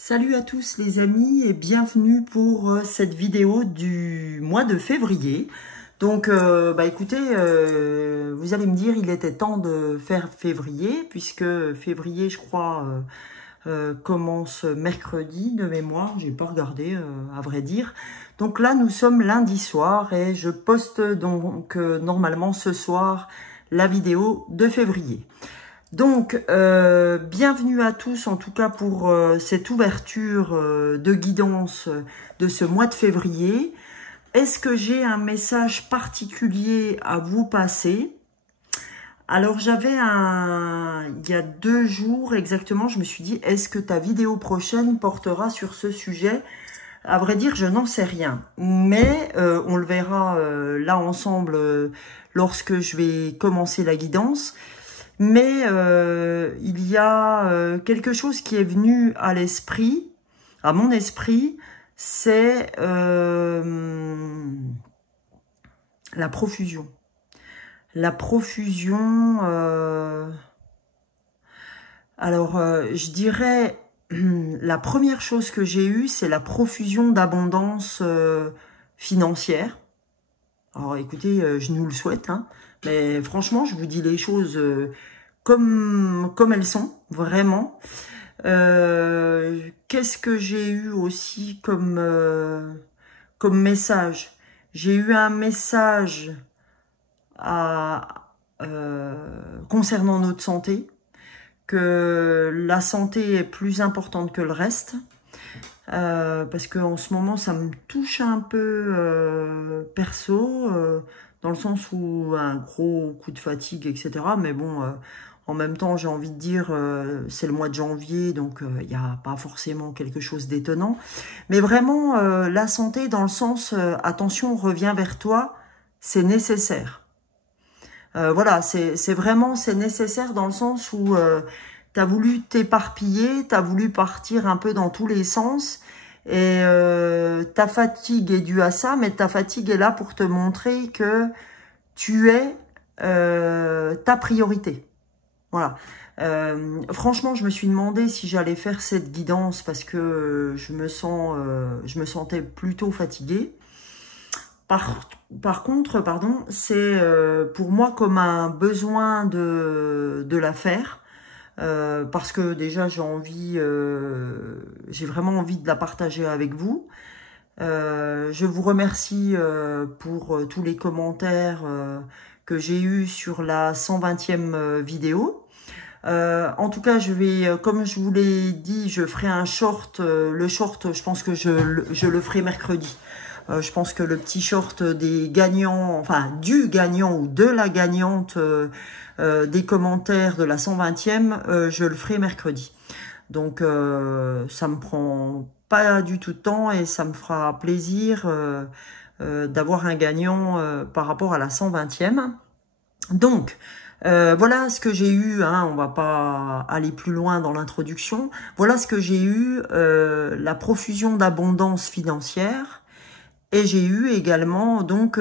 Salut à tous les amis et bienvenue pour cette vidéo du mois de février. Donc écoutez, vous allez me dire il était temps de faire février puisque février je crois commence mercredi de mémoire, j'ai pas regardé à vrai dire. Donc là nous sommes lundi soir et je poste donc normalement ce soir la vidéo de février. Donc, bienvenue à tous, en tout cas pour cette ouverture de guidance de ce mois de février. Est-ce que j'ai un message particulier à vous passer? Alors, il y a 2 jours exactement, je me suis dit, est-ce que ta vidéo prochaine portera sur ce sujet? À vrai dire, je n'en sais rien, mais on le verra là ensemble lorsque je vais commencer la guidance. Mais il y a quelque chose qui est venu à l'esprit, à mon esprit, c'est la profusion. La profusion, je dirais, la première chose que j'ai eue, c'est la profusion d'abondance financière. Alors écoutez, je nous le souhaite, hein, mais franchement, je vous dis les choses comme elles sont, vraiment. Qu'est-ce que j'ai eu aussi comme message? J'ai eu un message concernant notre santé, que la santé est plus importante que le reste. Parce que en ce moment ça me touche un peu perso, dans le sens où un gros coup de fatigue, etc. Mais bon, en même temps j'ai envie de dire, c'est le mois de janvier, donc il n'y a pas forcément quelque chose d'étonnant. Mais vraiment, la santé dans le sens, attention, reviens vers toi, c'est nécessaire. Voilà, c'est nécessaire dans le sens où tu as voulu t'éparpiller, tu as voulu partir un peu dans tous les sens et ta fatigue est due à ça, mais ta fatigue est là pour te montrer que tu es ta priorité. Voilà. Franchement, je me suis demandé si j'allais faire cette guidance parce que je me sentais plutôt fatiguée. Par contre, pardon, c'est pour moi comme un besoin de la faire. Parce que déjà j'ai vraiment envie de la partager avec vous. Je vous remercie pour tous les commentaires que j'ai eus sur la 120e vidéo. En tout cas, comme je vous l'ai dit, je ferai un short. Le short, je pense que je le ferai mercredi. Je pense que le petit short des gagnants, enfin du gagnant ou de la gagnante des commentaires de la 120e, je le ferai mercredi. Donc ça me prend pas du tout de temps et ça me fera plaisir d'avoir un gagnant par rapport à la 120e. Donc voilà ce que j'ai eu, hein, on va pas aller plus loin dans l'introduction. Voilà ce que j'ai eu, la profusion d'abondance financière. Et j'ai eu également donc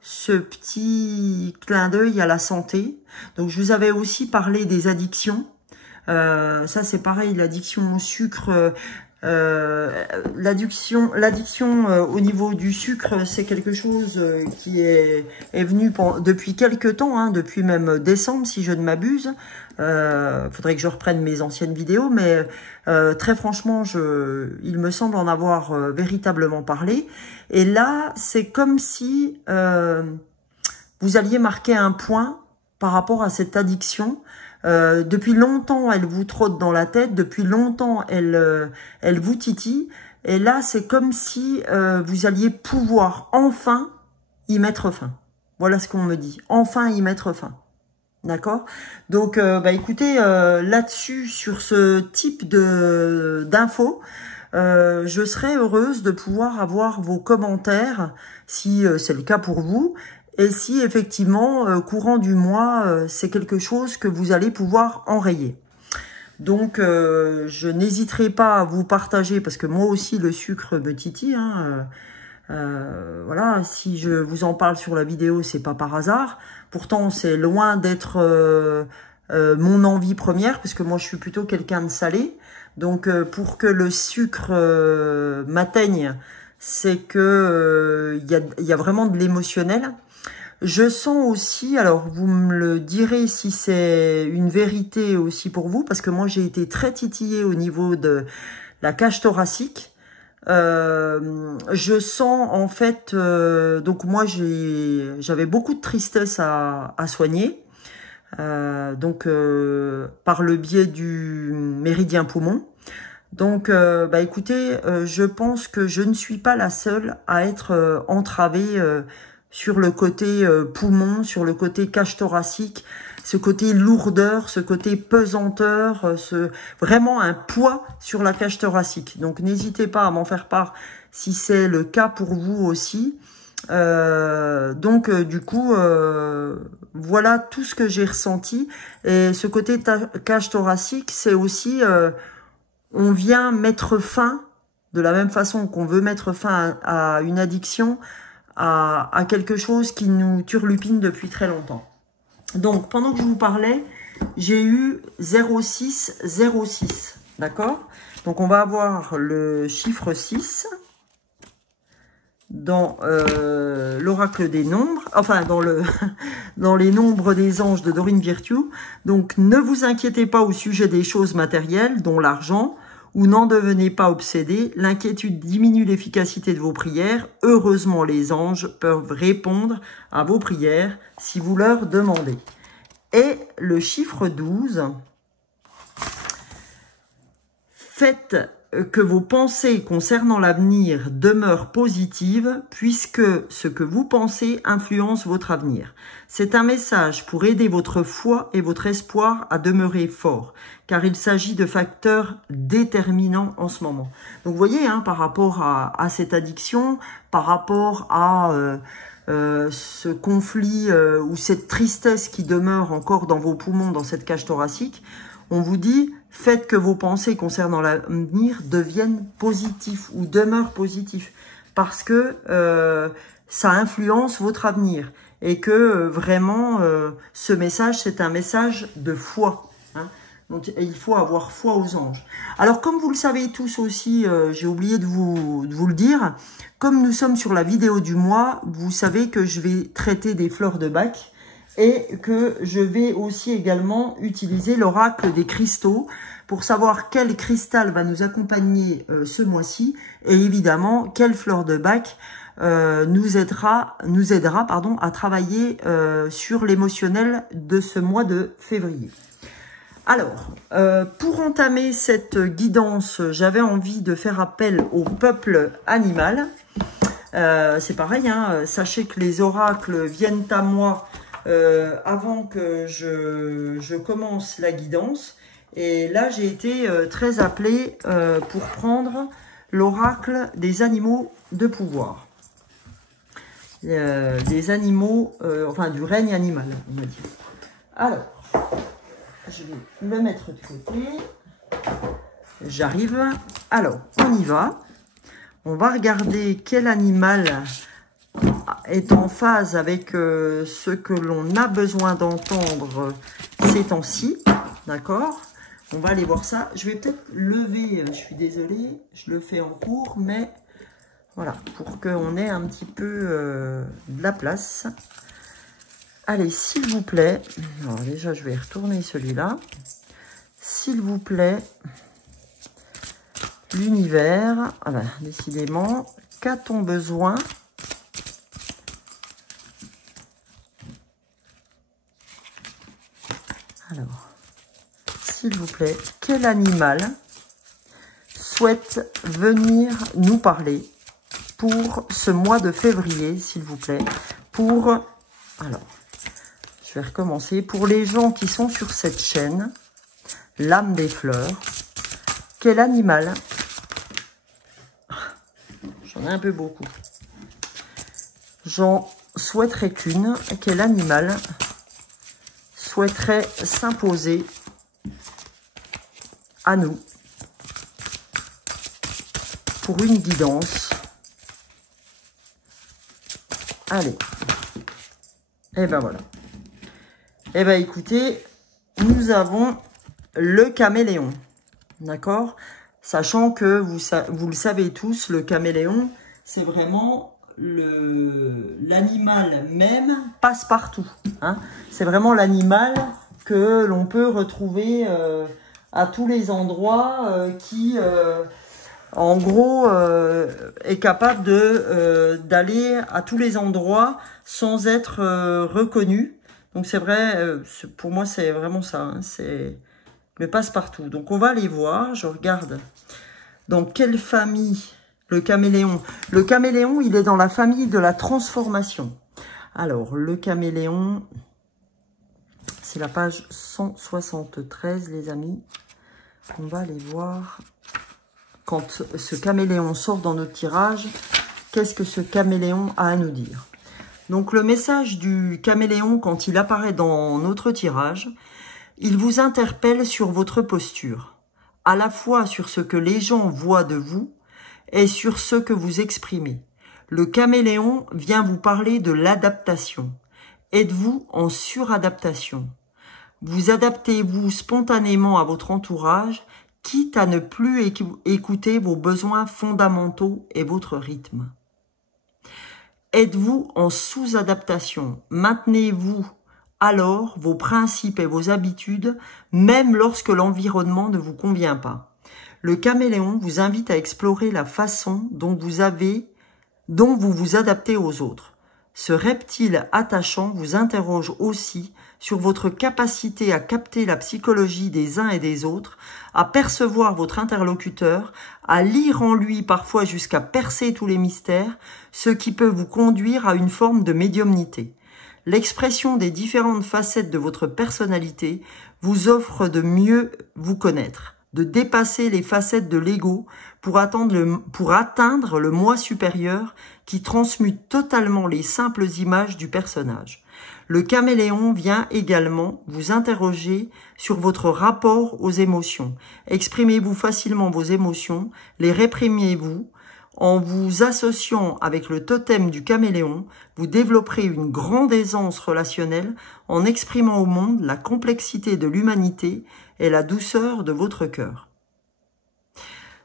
ce petit clin d'œil à la santé. Donc je vous avais aussi parlé des addictions. Ça c'est pareil, l'addiction au sucre. L'addiction au niveau du sucre, c'est quelque chose qui est venu depuis quelques temps, hein, depuis même décembre si je ne m'abuse. Faudrait que je reprenne mes anciennes vidéos, mais très franchement, il me semble en avoir véritablement parlé. Et là, c'est comme si vous alliez marquer un point par rapport à cette addiction. Depuis longtemps, elle vous trotte dans la tête. Depuis longtemps, elle vous titille. Et là, c'est comme si vous alliez pouvoir enfin y mettre fin. Voilà ce qu'on me dit. Enfin y mettre fin. D'accord? Donc, écoutez, là-dessus, sur ce type d'infos, je serais heureuse de pouvoir avoir vos commentaires, si c'est le cas pour vous, et si effectivement, courant du mois, c'est quelque chose que vous allez pouvoir enrayer. Donc, je n'hésiterai pas à vous partager, parce que moi aussi, le sucre me titille, hein, voilà, si je vous en parle sur la vidéo, c'est pas par hasard. Pourtant, c'est loin d'être mon envie première, parce que moi, je suis plutôt quelqu'un de salé. Donc, pour que le sucre m'atteigne, c'est que il y a vraiment de l'émotionnel. Je sens aussi, alors vous me le direz si c'est une vérité aussi pour vous, parce que moi j'ai été très titillée au niveau de la cage thoracique. Je sens en fait, donc moi j'avais beaucoup de tristesse à soigner, donc par le biais du méridien poumon. Donc, bah écoutez, je pense que je ne suis pas la seule à être entravée sur le côté poumon, sur le côté cage thoracique, ce côté lourdeur, ce côté pesanteur, vraiment un poids sur la cage thoracique. Donc, n'hésitez pas à m'en faire part si c'est le cas pour vous aussi. Du coup, voilà tout ce que j'ai ressenti. Et ce côté cage thoracique, c'est aussi... on vient mettre fin, de la même façon qu'on veut mettre fin à une addiction, à quelque chose qui nous turlupine depuis très longtemps. Donc, pendant que je vous parlais, j'ai eu 0606, d'accord? Donc, on va avoir le chiffre 6 dans l'oracle des nombres, enfin, dans les nombres des anges de Dorine Virtue. Donc, ne vous inquiétez pas au sujet des choses matérielles, dont l'argent, ou n'en devenez pas obsédé. L'inquiétude diminue l'efficacité de vos prières. Heureusement, les anges peuvent répondre à vos prières si vous leur demandez. Et le chiffre 12, faites que vos pensées concernant l'avenir demeurent positives, puisque ce que vous pensez influence votre avenir. C'est un message pour aider votre foi et votre espoir à demeurer forts, car il s'agit de facteurs déterminants en ce moment. Donc vous voyez, hein, par rapport à cette addiction, par rapport à ce conflit ou cette tristesse qui demeure encore dans vos poumons, dans cette cage thoracique, on vous dit, faites que vos pensées concernant l'avenir deviennent positifs ou demeurent positifs, parce que ça influence votre avenir et que vraiment ce message, c'est un message de foi. Hein. Donc il faut avoir foi aux anges. Alors comme vous le savez tous aussi, j'ai oublié de vous le dire, comme nous sommes sur la vidéo du mois, vous savez que je vais traiter des fleurs de Bach. Et que je vais aussi également utiliser l'oracle des cristaux pour savoir quel cristal va nous accompagner ce mois-ci. Et évidemment, quelle fleur de Bach nous aidera à travailler sur l'émotionnel de ce mois de février. Alors, pour entamer cette guidance, j'avais envie de faire appel au peuple animal. C'est pareil, hein, sachez que les oracles viennent à moi avant que je commence la guidance. Et là, j'ai été très appelée pour prendre l'oracle des animaux de pouvoir. Des animaux, enfin du règne animal, on va dire. Alors, je vais le mettre de côté. J'arrive. Alors, on y va. On va regarder quel animal est en phase avec ce que l'on a besoin d'entendre ces temps-ci, d'accord? On va aller voir ça. Je vais peut-être lever, je suis désolée, je le fais en cours, mais voilà, pour qu'on ait un petit peu de la place. Allez, s'il vous plaît, alors déjà je vais retourner celui-là. S'il vous plaît, l'univers, ah ben, décidément, qu'a-t-on besoin ? Alors, s'il vous plaît, quel animal souhaite venir nous parler pour ce mois de février, s'il vous plaît, pour, alors, je vais recommencer, pour les gens qui sont sur cette chaîne, l'âme des fleurs, quel animal, j'en ai un peu beaucoup, j'en souhaiterais qu'une, quel animal souhaiterait s'imposer à nous pour une guidance. Allez. Et ben voilà. Et ben écoutez, nous avons le caméléon. D'accord? Sachant que vous le savez tous, le caméléon, c'est vraiment l'animal même passe-partout. Hein? C'est vraiment l'animal que l'on peut retrouver à tous les endroits qui, en gros, est capable d'aller à tous les endroits sans être reconnu. Donc c'est vrai, pour moi c'est vraiment ça, hein, c'est le passe-partout. Donc on va aller voir, je regarde dans quelle famille le caméléon. Le caméléon, il est dans la famille de la transformation. Alors, le caméléon, c'est la page 173, les amis. On va aller voir, quand ce caméléon sort dans notre tirage, qu'est-ce que ce caméléon a à nous dire. Donc, le message du caméléon, quand il apparaît dans notre tirage, il vous interpelle sur votre posture, à la fois sur ce que les gens voient de vous et sur ce que vous exprimez. Le caméléon vient vous parler de l'adaptation. Êtes-vous en suradaptation? Vous adaptez-vous spontanément à votre entourage, quitte à ne plus écouter vos besoins fondamentaux et votre rythme? Êtes-vous en sous-adaptation? Maintenez-vous alors vos principes et vos habitudes, même lorsque l'environnement ne vous convient pas? Le caméléon vous invite à explorer la façon dont vous vous adaptez aux autres. Ce reptile attachant vous interroge aussi sur votre capacité à capter la psychologie des uns et des autres, à percevoir votre interlocuteur, à lire en lui parfois jusqu'à percer tous les mystères, ce qui peut vous conduire à une forme de médiumnité. L'expression des différentes facettes de votre personnalité vous offre de mieux vous connaître, de dépasser les facettes de l'ego pour atteindre le moi supérieur qui transmute totalement les simples images du personnage. Le caméléon vient également vous interroger sur votre rapport aux émotions. Exprimez-vous facilement vos émotions, les réprimez-vous? En vous associant avec le totem du caméléon, vous développerez une grande aisance relationnelle en exprimant au monde la complexité de l'humanité et la douceur de votre cœur.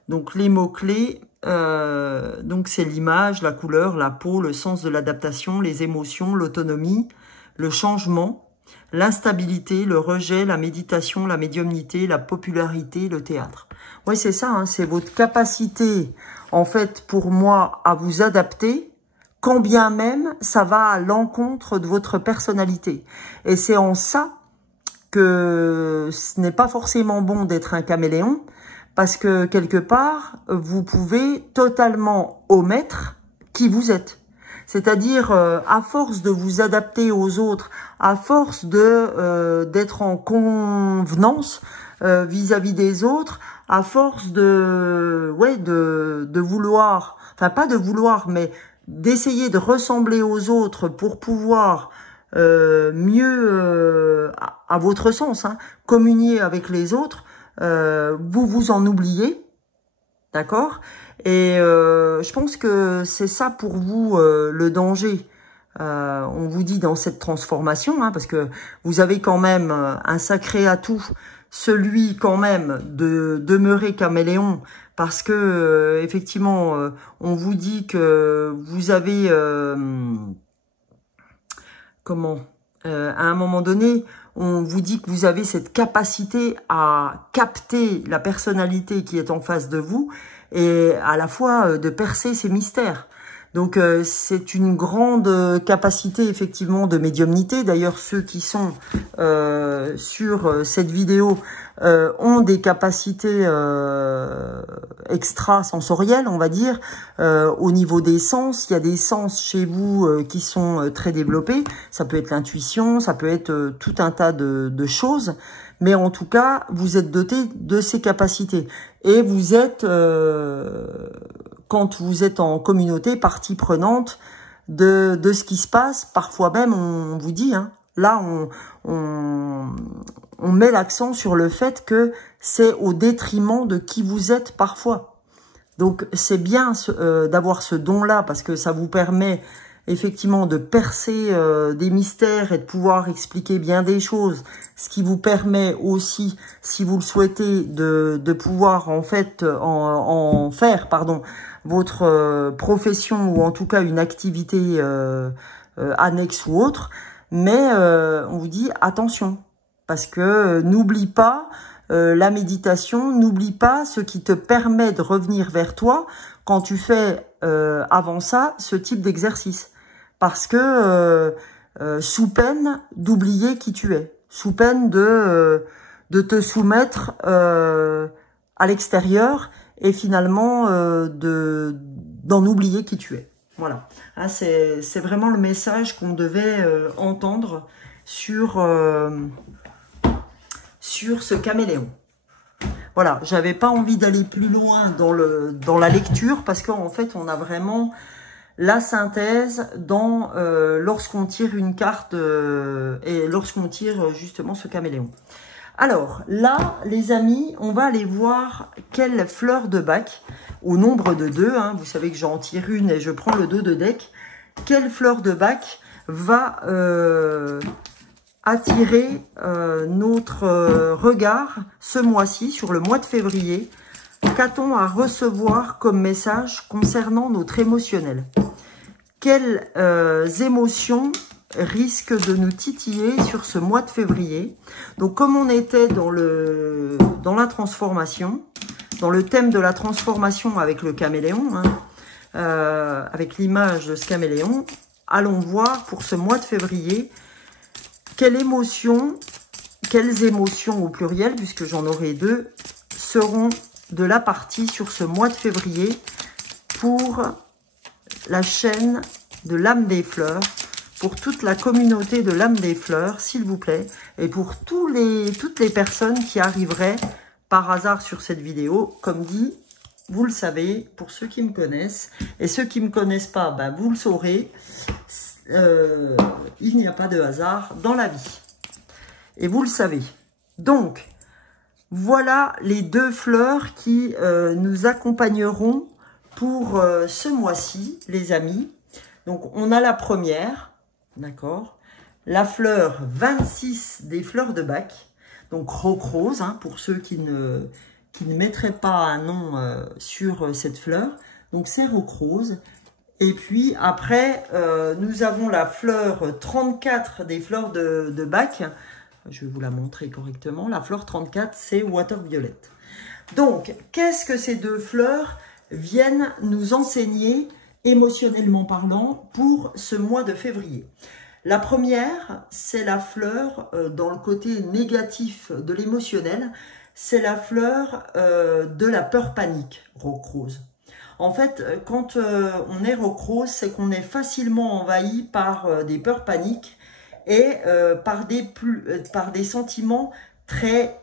Donc les mots-clés, donc c'est l'image, la couleur, la peau, le sens de l'adaptation, les émotions, l'autonomie, le changement, l'instabilité, le rejet, la méditation, la médiumnité, la popularité, le théâtre. Oui, c'est ça, hein, c'est votre capacité, en fait, pour moi, à vous adapter, quand bien même ça va à l'encontre de votre personnalité. Et c'est en ça que ce n'est pas forcément bon d'être un caméléon, parce que quelque part, vous pouvez totalement omettre qui vous êtes. C'est-à-dire, à force de vous adapter aux autres, à force d'être en convenance vis-à-vis des autres, à force de vouloir, enfin pas de vouloir, mais d'essayer de ressembler aux autres pour pouvoir mieux, à votre sens, hein, communier avec les autres, vous vous en oubliez, d'accord? Et je pense que c'est ça pour vous le danger. On vous dit dans cette transformation, hein, parce que vous avez quand même un sacré atout, celui quand même de demeurer caméléon, parce que effectivement, on vous dit que vous avez à un moment donné, on vous dit que vous avez cette capacité à capter la personnalité qui est en face de vous et à la fois de percer ces mystères. Donc c'est une grande capacité effectivement de médiumnité. D'ailleurs, ceux qui sont sur cette vidéo ont des capacités extrasensorielles, on va dire. Au niveau des sens, il y a des sens chez vous qui sont très développés. Ça peut être l'intuition, ça peut être tout un tas de choses. Mais en tout cas, vous êtes doté de ces capacités. Et vous êtes, quand vous êtes en communauté, partie prenante de ce qui se passe. Parfois même, on vous dit, hein, là, on met l'accent sur le fait que c'est au détriment de qui vous êtes parfois. Donc, c'est bien d'avoir ce don-là parce que ça vous permet effectivement de percer des mystères et de pouvoir expliquer bien des choses, ce qui vous permet aussi, si vous le souhaitez, de pouvoir en fait en faire, pardon, votre profession ou en tout cas une activité annexe ou autre. Mais on vous dit attention, parce que n'oublie pas la méditation, n'oublie pas ce qui te permet de revenir vers toi quand tu fais avant ça ce type d'exercice. Parce que sous peine d'oublier qui tu es, sous peine de te soumettre à l'extérieur et finalement d'en oublier qui tu es. Voilà, hein, c'est vraiment le message qu'on devait entendre sur ce caméléon. Voilà, j'avais pas envie d'aller plus loin dans la lecture parce qu'en fait, on a vraiment la synthèse dans lorsqu'on tire une carte et lorsqu'on tire justement ce caméléon. Alors là, les amis, on va aller voir quelle fleur de bac, au nombre de 2, hein, vous savez que j'en tire une et je prends le dos de deck, quelle fleur de bac va attirer notre regard ce mois-ci, sur le mois de février. Qu'a-t-on à recevoir comme message concernant notre émotionnel? Quelles émotions risquent de nous titiller sur ce mois de février? Donc, comme on était dans la transformation, dans le thème de la transformation avec le caméléon, hein, avec l'image de ce caméléon, allons voir pour ce mois de février quelles émotions au pluriel, puisque j'en aurai 2, seront de la partie sur ce mois de février pour la chaîne de l'âme des fleurs, pour toute la communauté de l'âme des fleurs, s'il vous plaît, et pour toutes les personnes qui arriveraient par hasard sur cette vidéo. Comme dit, vous le savez, pour ceux qui me connaissent, et ceux qui ne me connaissent pas, ben, vous le saurez, il n'y a pas de hasard dans la vie. Et vous le savez. Donc, voilà les 2 fleurs qui nous accompagneront pour ce mois-ci, les amis. Donc, on a la première, d'accord, la fleur 26 des fleurs de bac, donc roc rose, hein, pour ceux qui ne mettraient pas un nom sur cette fleur. Donc, c'est roc rose. Et puis, après, nous avons la fleur 34 des fleurs de bac. Je vais vous la montrer correctement. La fleur 34, c'est Water Violet. Donc, qu'est-ce que ces 2 fleurs viennent nous enseigner, émotionnellement parlant, pour ce mois de février? La première, c'est la fleur, dans le côté négatif de l'émotionnel, c'est la fleur de la peur panique, roc rose. En fait, quand on est roc rose, c'est qu'on est facilement envahi par des peurs paniques et par des sentiments très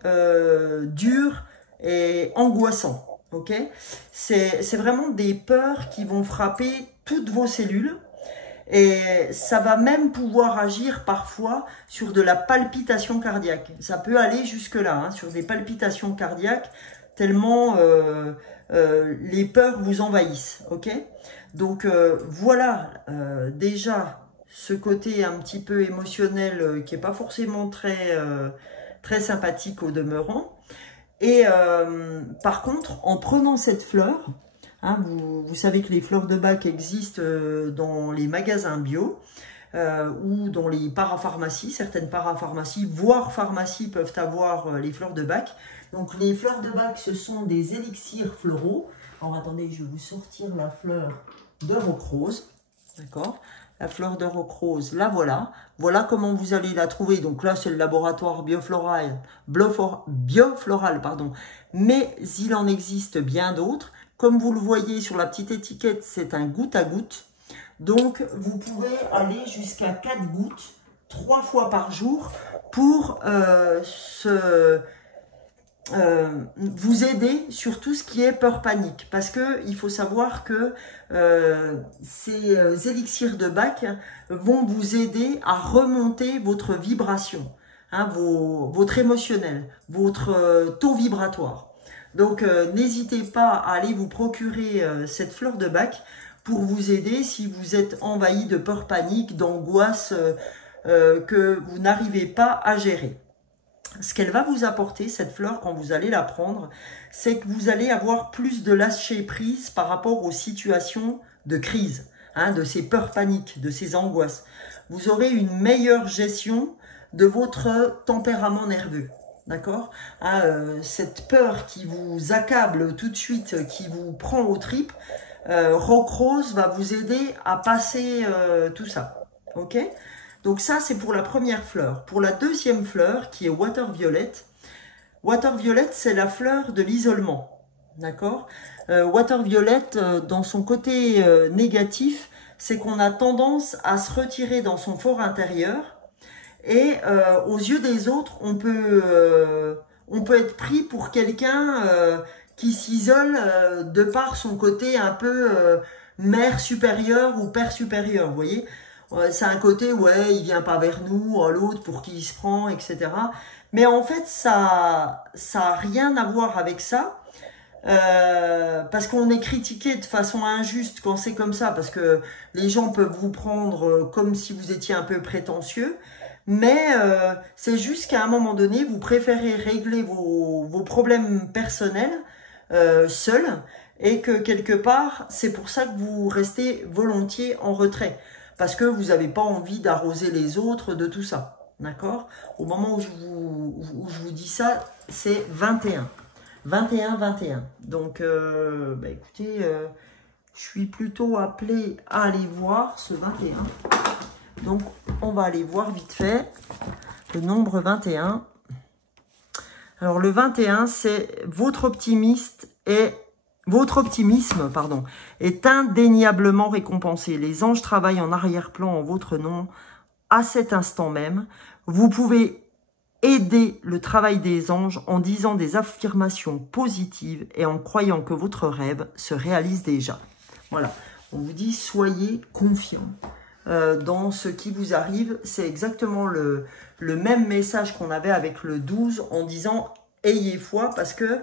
durs et angoissants. Okay, c'est vraiment des peurs qui vont frapper toutes vos cellules et ça va même pouvoir agir parfois sur de la palpitation cardiaque. Ça peut aller jusque-là, hein, sur des palpitations cardiaques, tellement les peurs vous envahissent. Ok, donc voilà déjà ce côté un petit peu émotionnel qui n'est pas forcément très sympathique au demeurant. Et par contre, en prenant cette fleur, hein, vous savez que les fleurs de bac existent dans les magasins bio ou dans les parapharmacies. Certaines parapharmacies, voire pharmacies, peuvent avoir les fleurs de bac. Donc les fleurs de bac, ce sont des élixirs floraux. Alors attendez, je vais vous sortir la fleur de roc rose. D'accord ? La fleur de roc rose, la voilà. Voilà comment vous allez la trouver. Donc là, c'est le laboratoire biofloral, pardon. Mais il en existe bien d'autres. Comme vous le voyez sur la petite étiquette, c'est un goutte à goutte. Donc, vous pouvez aller jusqu'à 4 gouttes, 3 fois par jour, pour vous aider sur tout ce qui est peur panique. Parce que il faut savoir que ces élixirs de bac vont vous aider à remonter votre vibration, hein, votre émotionnel, votre taux vibratoire. Donc n'hésitez pas à aller vous procurer cette fleur de bac pour vous aider si vous êtes envahi de peur, panique, d'angoisse que vous n'arrivez pas à gérer. Ce qu'elle va vous apporter, cette fleur, quand vous allez la prendre, c'est que vous allez avoir plus de lâcher prise par rapport aux situations de crise, hein, de ces peurs paniques, de ces angoisses. Vous aurez une meilleure gestion de votre tempérament nerveux. D'accord, hein, cette peur qui vous accable tout de suite, qui vous prend aux tripes, Rock Rose va vous aider à passer tout ça. Ok? Donc ça, c'est pour la première fleur. Pour la deuxième fleur, qui est Water Violet, Water Violet, c'est la fleur de l'isolement. D'accord? Water Violet, dans son côté négatif, c'est qu'on a tendance à se retirer dans son fort intérieur. Et aux yeux des autres, on peut être pris pour quelqu'un qui s'isole de par son côté un peu mère supérieure ou père supérieur, vous voyez. C'est un côté, ouais, il vient pas vers nous, l'autre pour qui il se prend, etc. Mais en fait, ça a rien à voir avec ça. Parce qu'on est critiqué de façon injuste quand c'est comme ça, parce que les gens peuvent vous prendre comme si vous étiez un peu prétentieux. Mais c'est juste qu'à un moment donné, vous préférez régler vos problèmes personnels seul, et que quelque part, c'est pour ça que vous restez volontiers en retrait, parce que vous n'avez pas envie d'arroser les autres de tout ça, d'accord? Au moment où je vous dis ça, c'est 21. 21, 21. Donc, bah écoutez, je suis plutôt appelée à aller voir ce 21. Donc, on va aller voir vite fait le nombre 21. Alors, le 21, c'est votre optimisme est indéniablement récompensé. Les anges travaillent en arrière-plan en votre nom à cet instant même. Vous pouvez aider le travail des anges en disant des affirmations positives et en croyant que votre rêve se réalise déjà. Voilà, on vous dit soyez confiants dans ce qui vous arrive. C'est exactement le même message qu'on avait avec le 12 en disant ayez foi, parce que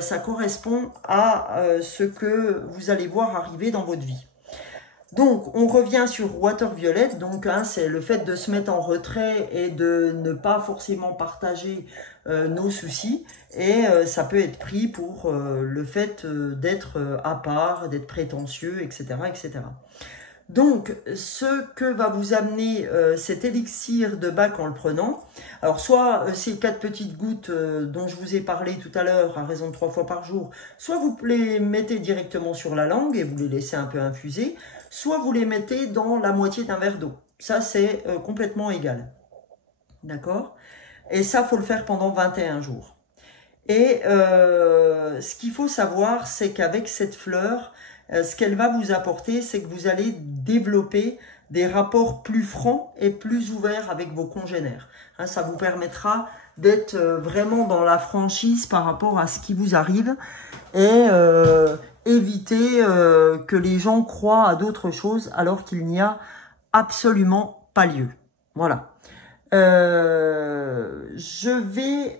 ça correspond à ce que vous allez voir arriver dans votre vie. Donc, on revient sur Water Violet. Donc, hein, c'est le fait de se mettre en retrait et de ne pas forcément partager nos soucis. Et ça peut être pris pour le fait d'être à part, d'être prétentieux, etc., etc. Donc, ce que va vous amener cet élixir de Bach en le prenant, alors soit ces 4 petites gouttes dont je vous ai parlé tout à l'heure à raison de 3 fois par jour, soit vous les mettez directement sur la langue et vous les laissez un peu infuser, soit vous les mettez dans la moitié d'un verre d'eau. Ça, c'est complètement égal. D'accord? Et ça, il faut le faire pendant 21 jours. Et ce qu'il faut savoir, c'est qu'avec cette fleur, ce qu'elle va vous apporter, c'est que vous allez développer des rapports plus francs et plus ouverts avec vos congénères. Hein, ça vous permettra d'être vraiment dans la franchise par rapport à ce qui vous arrive et éviter que les gens croient à d'autres choses alors qu'il n'y a absolument pas lieu. Voilà. Je vais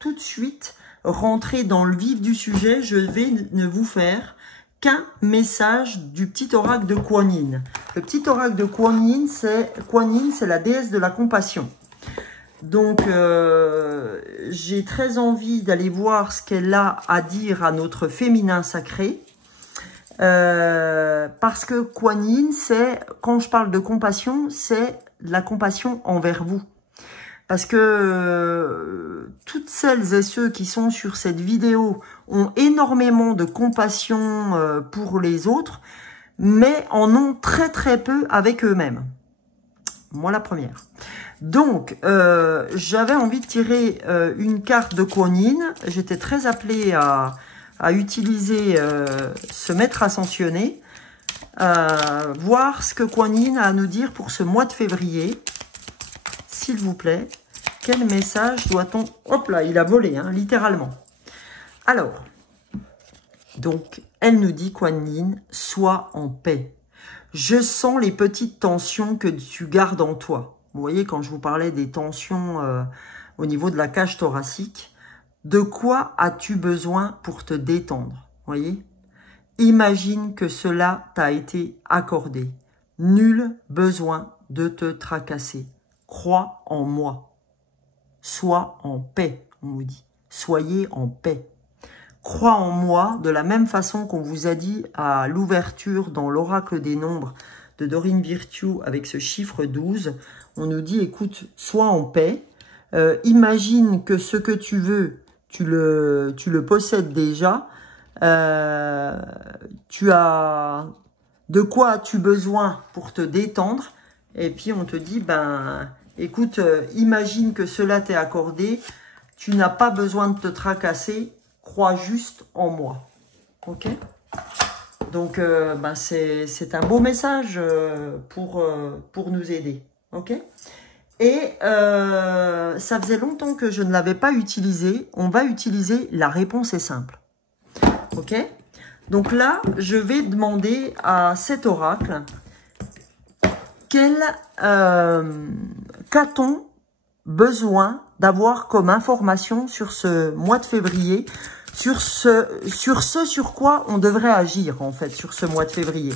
tout de suite rentrer dans le vif du sujet. Je vais ne vous faire qu'un message du petit oracle de Kuan Yin. Le petit oracle de Kuan Yin, c'est la déesse de la compassion. Donc, j'ai très envie d'aller voir ce qu'elle a à dire à notre féminin sacré. Parce que Kuan Yin, quand je parle de compassion, c'est la compassion envers vous. Parce que toutes celles et ceux qui sont sur cette vidéo ont énormément de compassion pour les autres, mais en ont très très peu avec eux-mêmes. Moi la première. Donc, j'avais envie de tirer une carte de Kuan Yin. J'étais très appelée à utiliser ce maître ascensionné, voir ce que Kuan Yin a à nous dire pour ce mois de février. S'il vous plaît, quel message doit-on... Hop là, il a volé, hein, littéralement. Alors, donc, elle nous dit, Kuan Yin, sois en paix. Je sens les petites tensions que tu gardes en toi. Vous voyez, quand je vous parlais des tensions au niveau de la cage thoracique, de quoi as-tu besoin pour te détendre? Vous voyez? imagine que cela t'a été accordé. Nul besoin de te tracasser. Crois en moi. Sois en paix, on vous dit. Soyez en paix. Crois en moi de la même façon qu'on vous a dit à l'ouverture dans l'oracle des nombres de Dorine Virtue avec ce chiffre 12. On nous dit, écoute, sois en paix. Imagine que ce que tu veux, tu le possèdes déjà. Tu as de quoi as-tu besoin pour te détendre? Et puis on te dit, ben, écoute, imagine que cela t'est accordé. Tu n'as pas besoin de te tracasser. Crois juste en moi. Ok? Donc, ben c'est un beau message pour nous aider. Ok? Et ça faisait longtemps que je ne l'avais pas utilisé. On va utiliser la réponse est simple. Ok? Donc là, je vais demander à cet oracle qu'a-t-on besoin d'avoir comme information sur ce mois de février, sur ce sur quoi on devrait agir en fait sur ce mois de février.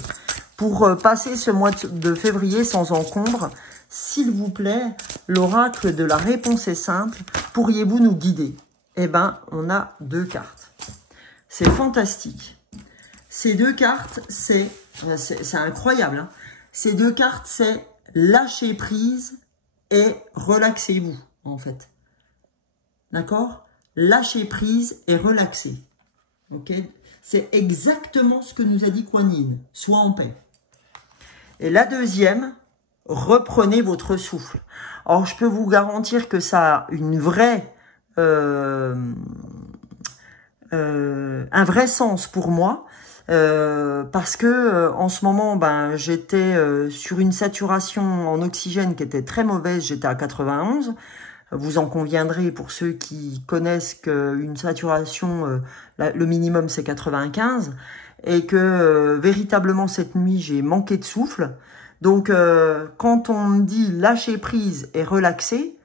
Pour passer ce mois de février sans encombre, s'il vous plaît, l'oracle de la réponse est simple, pourriez-vous nous guider? Eh bien, on a 2 cartes. C'est fantastique. Ces 2 cartes, c'est incroyable. Hein. Ces 2 cartes, c'est lâcher prise et relaxez-vous, en fait. D'accord? Lâcher prise et relaxer. Ok? C'est exactement ce que nous a dit Kuan Yin. Sois en paix. Et la deuxième, reprenez votre souffle. Alors, je peux vous garantir que ça a une vraie, un vrai sens pour moi. Parce que en ce moment, ben, j'étais sur une saturation en oxygène qui était très mauvaise. J'étais à 91. Vous en conviendrez pour ceux qui connaissent qu'une saturation, le minimum c'est 95. Et que véritablement cette nuit, j'ai manqué de souffle. Donc, quand on me dit lâcher prise et relaxer,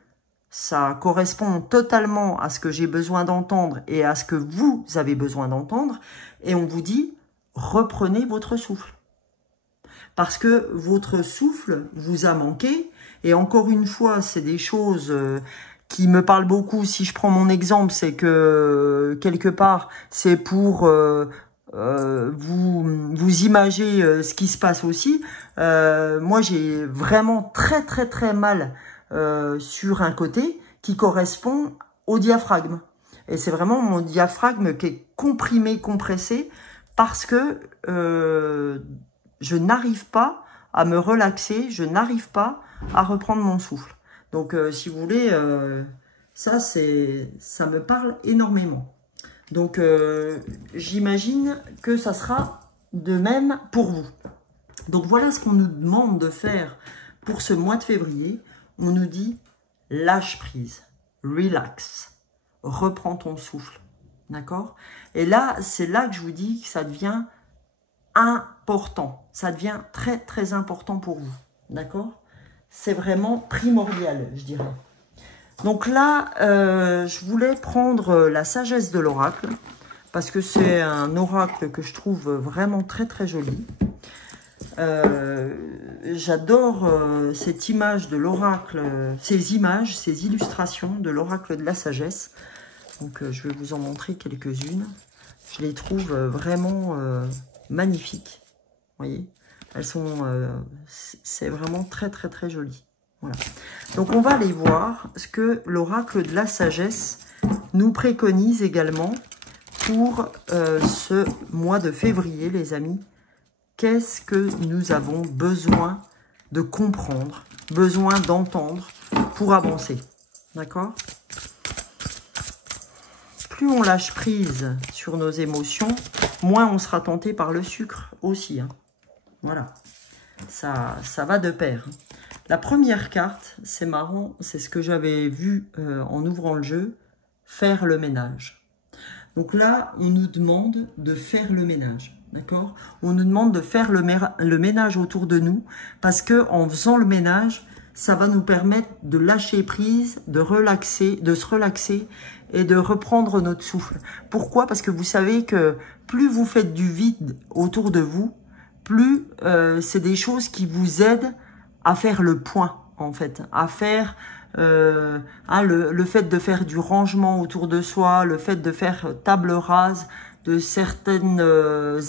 ça correspond totalement à ce que j'ai besoin d'entendre et à ce que vous avez besoin d'entendre. Et on vous dit, reprenez votre souffle. Parce que votre souffle vous a manqué. Et encore une fois, c'est des choses qui me parlent beaucoup. Si je prends mon exemple, c'est que quelque part, c'est pour vous imager ce qui se passe aussi. Moi, j'ai vraiment très mal sur un côté qui correspond au diaphragme. Et c'est vraiment mon diaphragme qui est comprimé, compressé, parce que je n'arrive pas à me relaxer, je n'arrive pas à reprendre mon souffle. Donc, si vous voulez, ça me parle énormément. Donc, j'imagine que ça sera de même pour vous. Donc, voilà ce qu'on nous demande de faire pour ce mois de février. On nous dit, lâche prise, relax, reprends ton souffle. D'accord? Et là, c'est là que je vous dis que ça devient important. Ça devient très important pour vous. D'accord? C'est vraiment primordial, je dirais. Donc là, je voulais prendre la sagesse de l'oracle, parce que c'est un oracle que je trouve vraiment très joli. J'adore cette image de l'oracle, ces images, ces illustrations de l'oracle de la sagesse. Donc je vais vous en montrer quelques-unes. Je les trouve vraiment magnifiques. Vous voyez, elles sont, c'est vraiment très joli. Voilà. Donc on va aller voir ce que l'oracle de la sagesse nous préconise également pour ce mois de février, les amis. Qu'est-ce que nous avons besoin de comprendre, besoin d'entendre pour avancer? D'accord? Plus on lâche prise sur nos émotions, moins on sera tenté par le sucre aussi. Hein. Voilà, ça va de pair. La première carte, c'est marrant, c'est ce que j'avais vu en ouvrant le jeu, faire le ménage. Donc là, on nous demande de faire le ménage, d'accord? On nous demande de faire le ménage autour de nous, parce que en faisant le ménage, ça va nous permettre de lâcher prise, de se relaxer et de reprendre notre souffle. Pourquoi? Parce que vous savez que plus vous faites du vide autour de vous, plus c'est des choses qui vous aident à faire le point, en fait, à faire le fait de faire du rangement autour de soi, le fait de faire table rase de certaines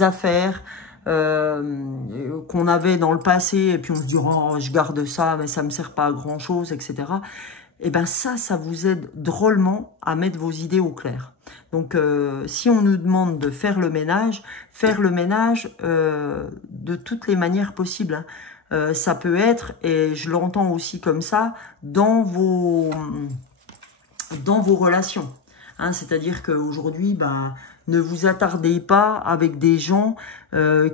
affaires qu'on avait dans le passé, et puis on se dit oh, je garde ça, mais ça me sert pas à grand chose, etc. Et ben ça vous aide drôlement à mettre vos idées au clair. Donc si on nous demande de faire le ménage de toutes les manières possibles, hein. Ça peut être, et je l'entends aussi comme ça, dans vos relations. Hein, c'est-à-dire qu'aujourd'hui, bah, ne vous attardez pas avec des gens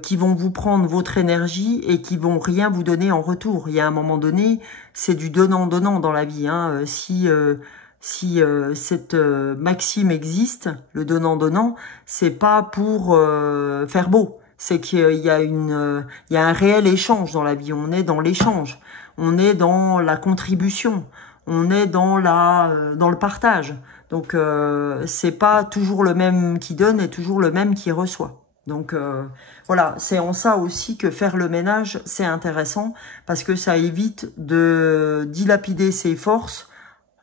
qui vont vous prendre votre énergie et qui vont rien vous donner en retour. Il y a un moment donné, c'est du donnant-donnant dans la vie. Hein. Si cette maxime existe, le donnant-donnant, c'est pas pour faire beau. C'est qu'il y a un réel échange dans la vie. On est dans l'échange. On est dans la contribution. On est dans le partage. Donc, c'est pas toujours le même qui donne et toujours le même qui reçoit. Donc, voilà, c'est en ça aussi que faire le ménage, c'est intéressant parce que ça évite de dilapider ses forces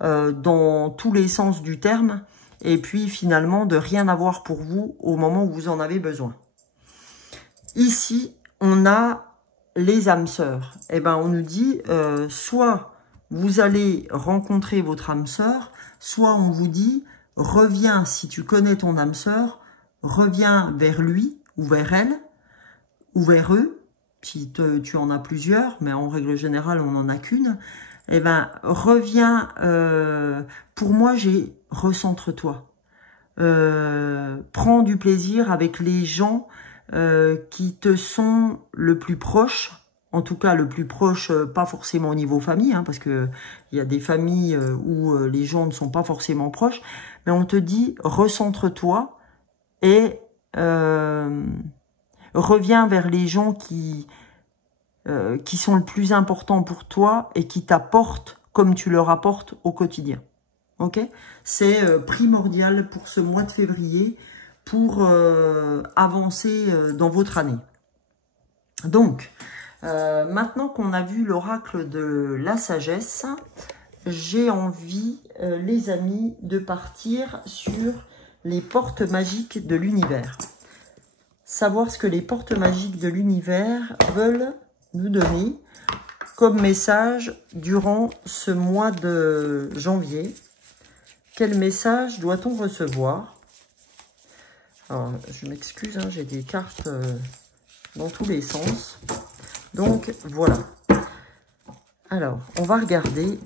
dans tous les sens du terme et puis finalement de rien avoir pour vous au moment où vous en avez besoin. Ici, on a les âmes sœurs. Eh ben, on nous dit soit vous allez rencontrer votre âme sœur, soit on vous dit, reviens, si tu connais ton âme sœur, reviens vers lui ou vers elle, ou vers eux, si tu en as plusieurs, mais en règle générale, on n'en a qu'une. Eh ben, reviens, pour moi, recentre-toi. Prends du plaisir avec les gens qui te sont le plus proches. En tout cas, le plus proche, pas forcément au niveau famille, hein, parce que il y a des familles où les gens ne sont pas forcément proches, mais on te dit, recentre-toi et reviens vers les gens qui sont le plus importants pour toi et qui t'apportent comme tu leur apportes au quotidien. Ok? C'est primordial pour ce mois de février pour avancer dans votre année. Donc, maintenant qu'on a vu l'oracle de la sagesse, j'ai envie, les amis, de partir sur les portes magiques de l'univers. Savoir ce que les portes magiques de l'univers veulent nous donner comme message durant ce mois de janvier. Quel message doit-on recevoir? Alors, je m'excuse, hein, j'ai des cartes dans tous les sens. Donc, voilà. Alors, on va regarder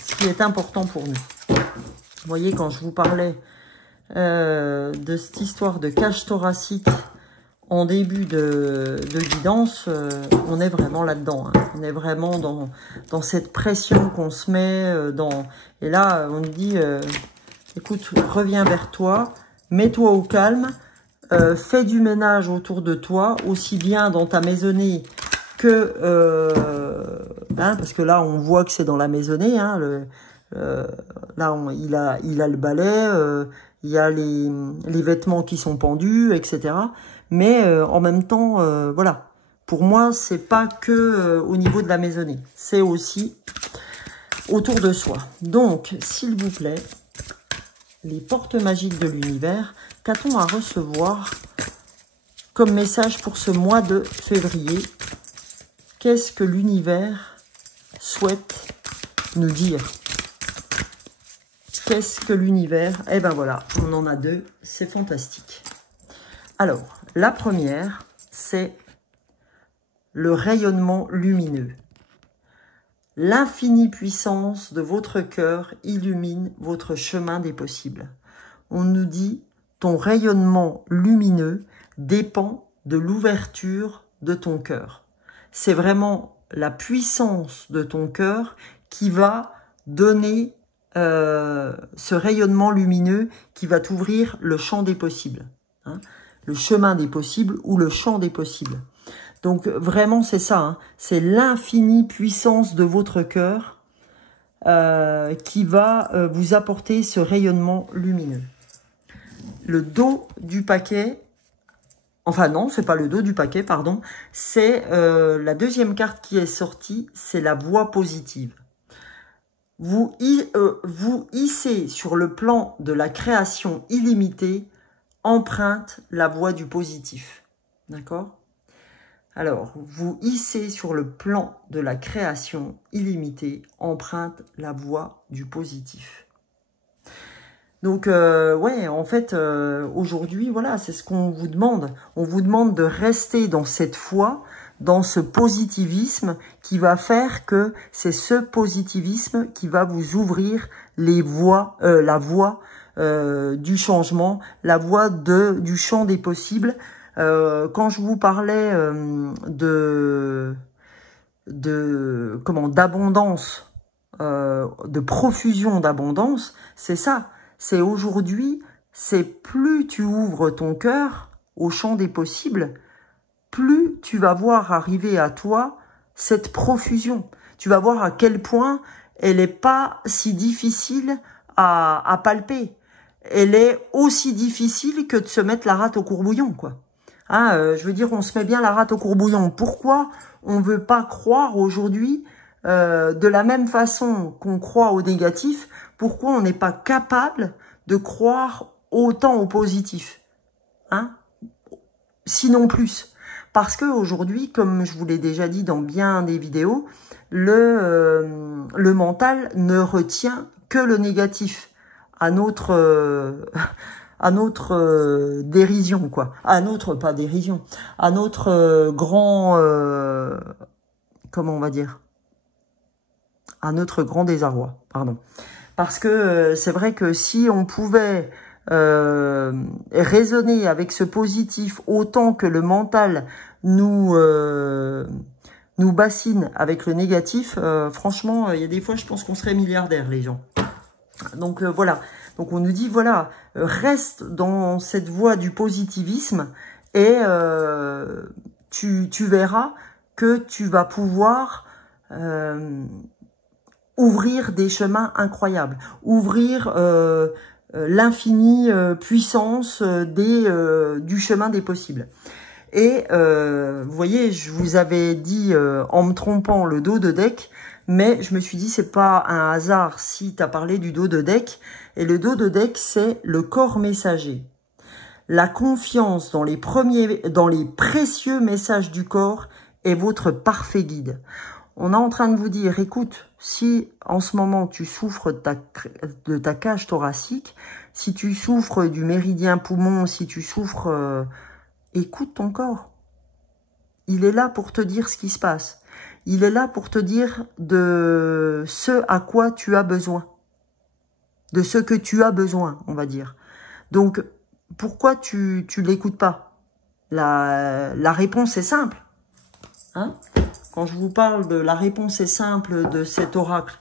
ce qui est important pour nous. Vous voyez, quand je vous parlais de cette histoire de cage thoracique en début de guidance, on est vraiment là-dedans. Hein. On est vraiment dans cette pression qu'on se met. Et là, on nous dit, écoute, reviens vers toi, mets-toi au calme. Fais du ménage autour de toi, aussi bien dans ta maisonnée que... hein, parce que là, on voit que c'est dans la maisonnée. Hein, là, il a le balai, il y a les vêtements qui sont pendus, etc. Mais en même temps, voilà. Pour moi, c'est pas que au niveau de la maisonnée. C'est aussi autour de soi. Donc, s'il vous plaît, les portes magiques de l'univers, qu'a-t-on à recevoir comme message pour ce mois de février? Qu'est-ce que l'univers souhaite nous dire? Qu'est-ce que l'univers? Eh ben voilà, on en a deux, c'est fantastique. Alors, la première, c'est le rayonnement lumineux. L'infinie puissance de votre cœur illumine votre chemin des possibles. On nous dit, ton rayonnement lumineux dépend de l'ouverture de ton cœur. C'est vraiment la puissance de ton cœur qui va donner ce rayonnement lumineux qui va t'ouvrir le champ des possibles. Hein, le chemin des possibles ou le champ des possibles. Donc vraiment c'est ça, hein. C'est l'infinie puissance de votre cœur qui va vous apporter ce rayonnement lumineux. Le dos du paquet, enfin non, c'est pas le dos du paquet, pardon, c'est la deuxième carte qui est sortie, c'est la voie positive. Vous hissez sur le plan de la création illimitée, emprunte la voie du positif. D'accord? Alors, vous hissez sur le plan de la création illimitée, emprunte la voie du positif. Donc, ouais, en fait, aujourd'hui, voilà, c'est ce qu'on vous demande. On vous demande de rester dans cette foi, dans ce positivisme qui va faire que c'est ce positivisme qui va vous ouvrir les voies, la voie du changement, la voie du champ des possibles. Quand je vous parlais d'abondance, de profusion d'abondance, c'est ça. C'est aujourd'hui, c'est plus tu ouvres ton cœur au champ des possibles, plus tu vas voir arriver à toi cette profusion. Tu vas voir à quel point elle n'est pas si difficile à palper. Elle est aussi difficile que de se mettre la rate au courbouillon, quoi. Hein, je veux dire, on se met bien la rate au courbouillon. Pourquoi on ne veut pas croire aujourd'hui de la même façon qu'on croit au négatif? Pourquoi on n'est pas capable de croire autant au positif, hein? Sinon plus. Parce que aujourd'hui, comme je vous l'ai déjà dit dans bien des vidéos, le mental ne retient que le négatif à notre dérision, quoi. À notre, pas dérision, à notre grand, comment on va dire, à notre grand désarroi, pardon. Parce que c'est vrai que si on pouvait raisonner avec ce positif autant que le mental nous bassine avec le négatif, franchement, il y a des fois, je pense qu'on serait milliardaires, les gens. Donc voilà. Donc on nous dit, voilà, reste dans cette voie du positivisme et tu verras que tu vas pouvoir ouvrir des chemins incroyables, ouvrir l'infinie puissance du chemin des possibles. Et vous voyez, je vous avais dit en me trompant le dos de deck, mais je me suis dit c'est pas un hasard si tu as parlé du dos de deck. Et le dos de deck, c'est le corps messager. La confiance dans les précieux messages du corps est votre parfait guide. On est en train de vous dire, écoute, si en ce moment tu souffres de ta cage thoracique, si tu souffres du méridien poumon, si tu souffres, écoute ton corps. Il est là pour te dire ce qui se passe. Il est là pour te dire de ce à quoi tu as besoin. De ce que tu as besoin, on va dire. Donc, pourquoi tu l'écoutes pas? La réponse est simple. Hein? Quand je vous parle de la réponse est simple de cet oracle,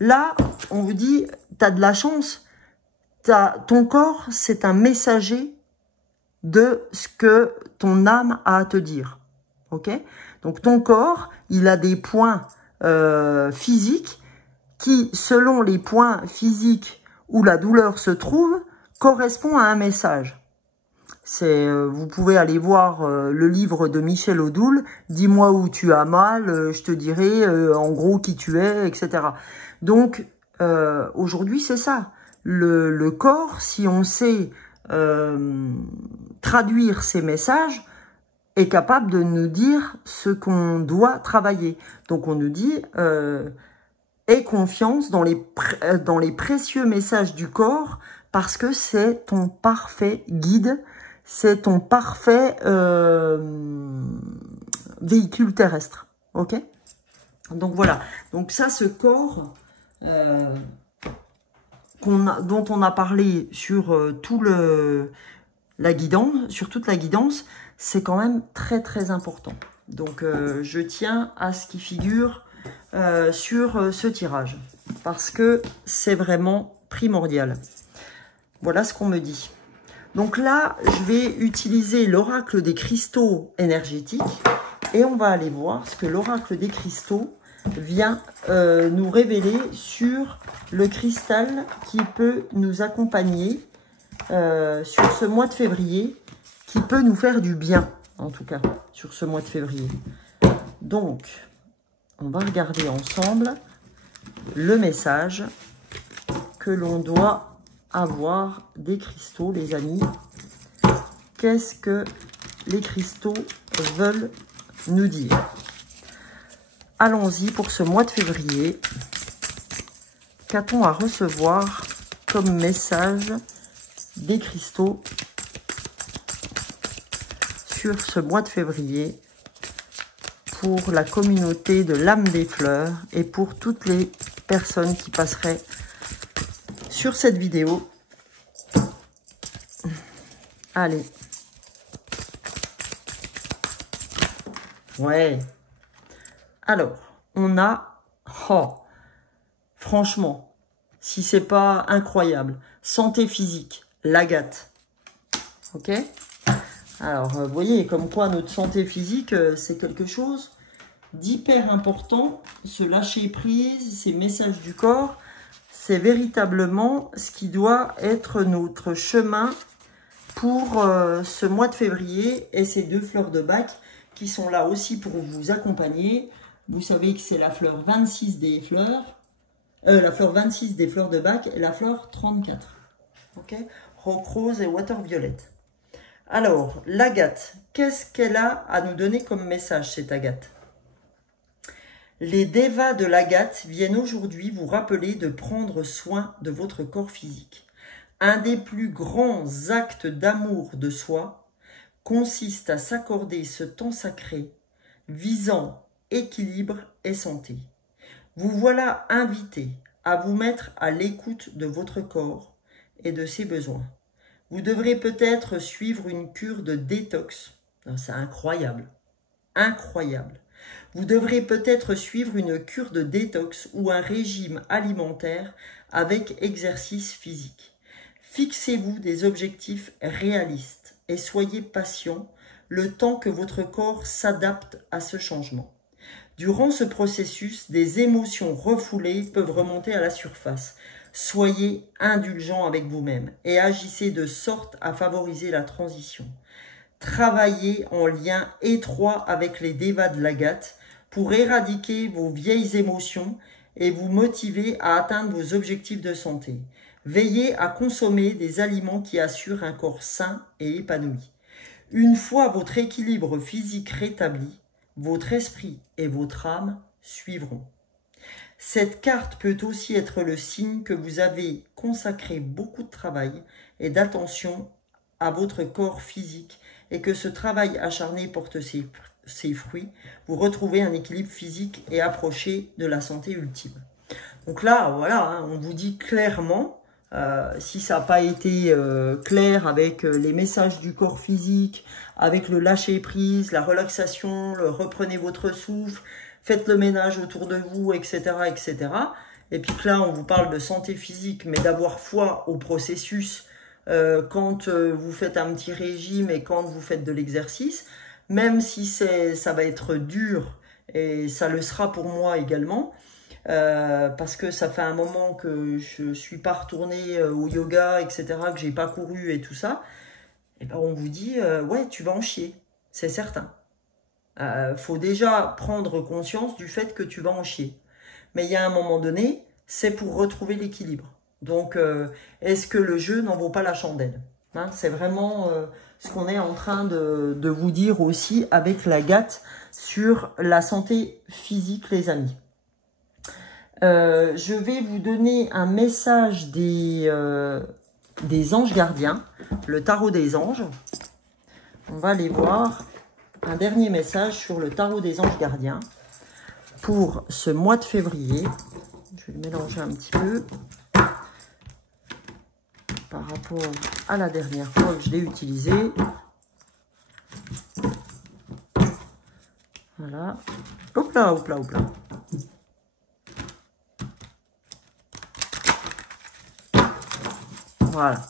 là, on vous dit, tu as de la chance. Ton corps, c'est un messager de ce que ton âme a à te dire. Ok? Donc, ton corps, il a des points physiques qui, selon les points physiques où la douleur se trouve, correspond à un message. Vous pouvez aller voir le livre de Michel Odoul, « Dis-moi où tu as mal, je te dirai en gros qui tu es, etc. » Donc, aujourd'hui, c'est ça. Le corps, si on sait traduire ces messages, est capable de nous dire ce qu'on doit travailler. Donc, on nous dit... aie confiance dans les précieux messages du corps parce que c'est ton parfait guide, c'est ton parfait véhicule terrestre. Ok? Donc voilà. Donc ça, ce corps dont on a parlé sur la guidance, sur toute la guidance, c'est quand même très très important. Donc je tiens à ce qui figure sur ce tirage parce que c'est vraiment primordial. Voilà ce qu'on me dit. Donc là, je vais utiliser l'oracle des cristaux énergétiques Et on va aller voir ce que l'oracle des cristaux vient nous révéler sur le cristal qui peut nous accompagner sur ce mois de février, qui peut nous faire du bien, en tout cas, sur ce mois de février. Donc, on va regarder ensemble le message que l'on doit avoir des cristaux, les amis. Qu'est-ce que les cristaux veulent nous dire? Allons-y pour ce mois de février. Qu'a-t-on à recevoir comme message des cristaux sur ce mois de février pour la communauté de l'âme des fleurs et pour toutes les personnes qui passeraient sur cette vidéo? Allez. Ouais. Alors, on a... Oh, franchement, si c'est pas incroyable, santé physique, l'agate. Ok? Alors, vous voyez, comme quoi notre santé physique, c'est quelque chose d'hyper important. Se lâcher prise, ces messages du corps, c'est véritablement ce qui doit être notre chemin pour ce mois de février et ces 2 fleurs de Bach qui sont là aussi pour vous accompagner. Vous savez que c'est la fleur 26 des fleurs, la fleur 26 des fleurs de Bach et la fleur 34. Ok, rock rose et water violette. Alors, l'agate, qu'est-ce qu'elle a à nous donner comme message, cette agate? Les dévas de l'agate viennent aujourd'hui vous rappeler de prendre soin de votre corps physique. Un des plus grands actes d'amour de soi consiste à s'accorder ce temps sacré visant équilibre et santé. Vous voilà invité à vous mettre à l'écoute de votre corps et de ses besoins. Vous devrez peut-être suivre une cure de détox. C'est incroyable, incroyable. Vous devrez peut-être suivre une cure de détox ou un régime alimentaire avec exercice physique. Fixez-vous des objectifs réalistes et soyez patient le temps que votre corps s'adapte à ce changement. Durant ce processus, des émotions refoulées peuvent remonter à la surface. Soyez indulgent avec vous-même et agissez de sorte à favoriser la transition. Travaillez en lien étroit avec les dévas de l'agate pour éradiquer vos vieilles émotions et vous motiver à atteindre vos objectifs de santé. Veillez à consommer des aliments qui assurent un corps sain et épanoui. Une fois votre équilibre physique rétabli, votre esprit et votre âme suivront. Cette carte peut aussi être le signe que vous avez consacré beaucoup de travail et d'attention à votre corps physique et que ce travail acharné porte ses fruits. Vous retrouvez un équilibre physique et approchez de la santé ultime. Donc là, voilà, hein, on vous dit clairement, si ça n'a pas été clair avec les messages du corps physique, avec le lâcher prise, la relaxation, le reprenez votre souffle, faites le ménage autour de vous, etc., etc. Et puis que là, on vous parle de santé physique, mais d'avoir foi au processus quand vous faites un petit régime et quand vous faites de l'exercice, même si ça va être dur, et ça le sera pour moi également, parce que ça fait un moment que je suis pas retournée au yoga, etc., que j'ai pas couru et tout ça, et ben on vous dit, ouais, tu vas en chier, c'est certain. Faut déjà prendre conscience du fait que tu vas en chier. Mais il y a un moment donné, c'est pour retrouver l'équilibre. Donc, est-ce que le jeu n'en vaut pas la chandelle, hein? C'est vraiment ce qu'on est en train de vous dire aussi avec l'agate sur la santé physique, les amis. Je vais vous donner un message des anges gardiens, le tarot des anges. On va aller voir un dernier message sur le tarot des anges gardiens pour ce mois de février. Je vais le mélanger un petit peu par rapport à la dernière fois que je l'ai utilisé. Voilà. Hop là, hop là, hop là. Voilà.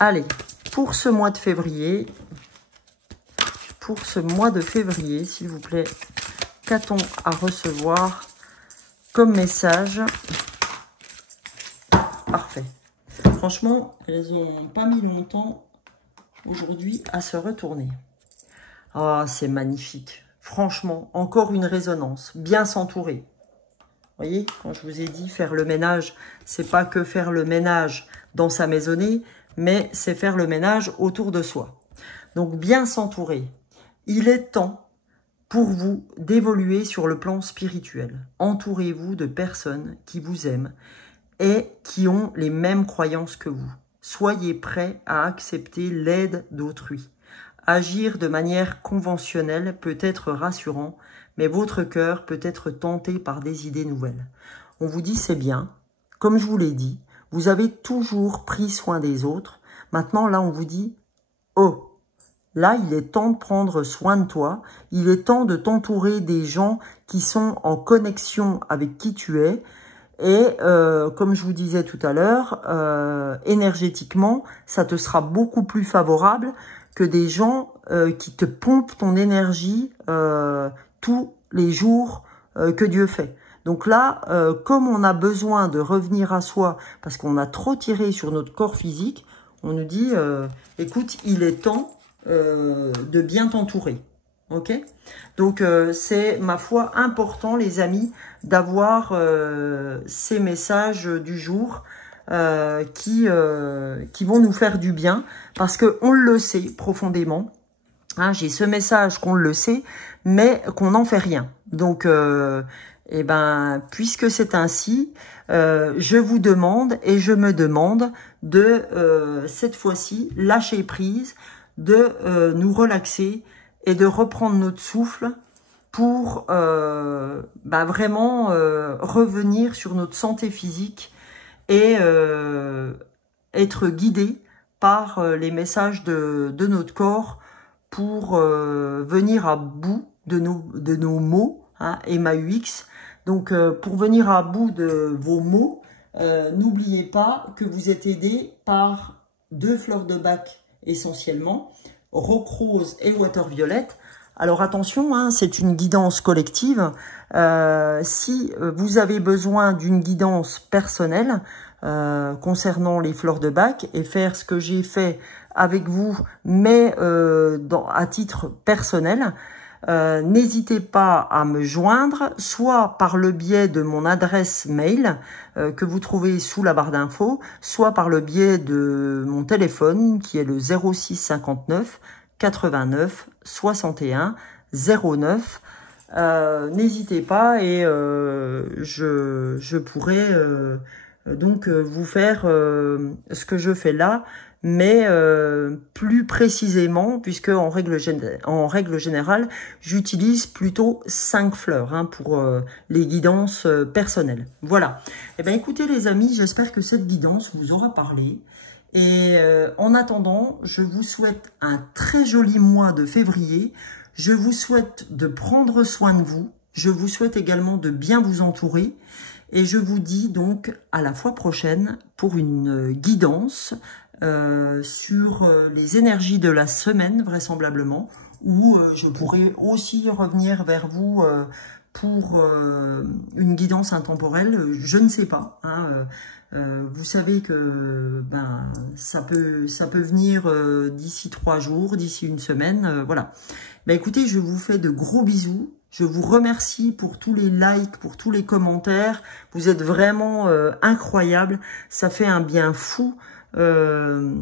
Allez, pour ce mois de février, pour ce mois de février, s'il vous plaît. Qu'a-t-on à recevoir comme message? Parfait. Franchement, elles n'ont pas mis longtemps aujourd'hui à se retourner. Ah, c'est magnifique. Franchement, encore une résonance. Bien s'entourer. Vous voyez, quand je vous ai dit faire le ménage, c'est pas que faire le ménage dans sa maisonnée, mais c'est faire le ménage autour de soi. Donc, bien s'entourer. Il est temps pour vous d'évoluer sur le plan spirituel. Entourez-vous de personnes qui vous aiment et qui ont les mêmes croyances que vous. Soyez prêts à accepter l'aide d'autrui. Agir de manière conventionnelle peut être rassurant, mais votre cœur peut être tenté par des idées nouvelles. On vous dit c'est bien, comme je vous l'ai dit, vous avez toujours pris soin des autres. Maintenant, là, on vous dit « Oh !» Là, il est temps de prendre soin de toi. Il est temps de t'entourer des gens qui sont en connexion avec qui tu es. Et comme je vous disais tout à l'heure, énergétiquement, ça te sera beaucoup plus favorable que des gens qui te pompent ton énergie tous les jours que Dieu fait. Donc là, comme on a besoin de revenir à soi, parce qu'on a trop tiré sur notre corps physique, on nous dit, écoute, il est temps de bien t'entourer. Ok? Donc, c'est, ma foi, important, les amis, d'avoir ces messages du jour qui vont nous faire du bien, parce qu'on le sait profondément. Hein, j'ai ce message qu'on le sait, mais qu'on n'en fait rien. Donc, eh ben, puisque c'est ainsi, je vous demande et je me demande de, cette fois-ci, lâcher prise, de nous relaxer et de reprendre notre souffle pour vraiment revenir sur notre santé physique et être guidé par les messages de notre corps pour venir à bout de nos maux, hein, MAUX. Donc, pour venir à bout de vos maux, n'oubliez pas que vous êtes aidé par 2 fleurs de bac essentiellement, Rock Rose et Water Violette. Alors attention, hein, c'est une guidance collective. Si vous avez besoin d'une guidance personnelle concernant les fleurs de bac et faire ce que j'ai fait avec vous, mais à titre personnel, n'hésitez pas à me joindre, soit par le biais de mon adresse mail que vous trouvez sous la barre d'infos, soit par le biais de mon téléphone qui est le 06 59 89 61 09. N'hésitez pas et je pourrai donc vous faire ce que je fais là, mais plus précisément, puisque en règle générale, j'utilise plutôt 5 fleurs hein, pour les guidances personnelles. Voilà. Eh bien, écoutez les amis, j'espère que cette guidance vous aura parlé. Et en attendant, je vous souhaite un très joli mois de février. Je vous souhaite de prendre soin de vous. Je vous souhaite également de bien vous entourer. Et je vous dis donc à la fois prochaine pour une guidance sur les énergies de la semaine, vraisemblablement, où je pourrai aussi revenir vers vous pour une guidance intemporelle, je ne sais pas. Hein, vous savez que ça peut venir d'ici 3 jours, d'ici une semaine, voilà. Ben, écoutez, je vous fais de gros bisous. Je vous remercie pour tous les likes, pour tous les commentaires. Vous êtes vraiment incroyables. Ça fait un bien fou de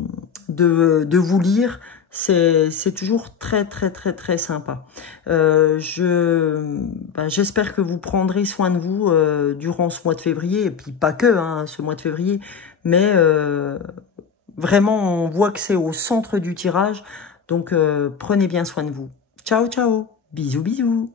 vous lire. C'est toujours très sympa. J'espère que vous prendrez soin de vous durant ce mois de février, et puis pas que hein, ce mois de février, mais vraiment on voit que c'est au centre du tirage, donc prenez bien soin de vous. Ciao, ciao, bisous, bisous.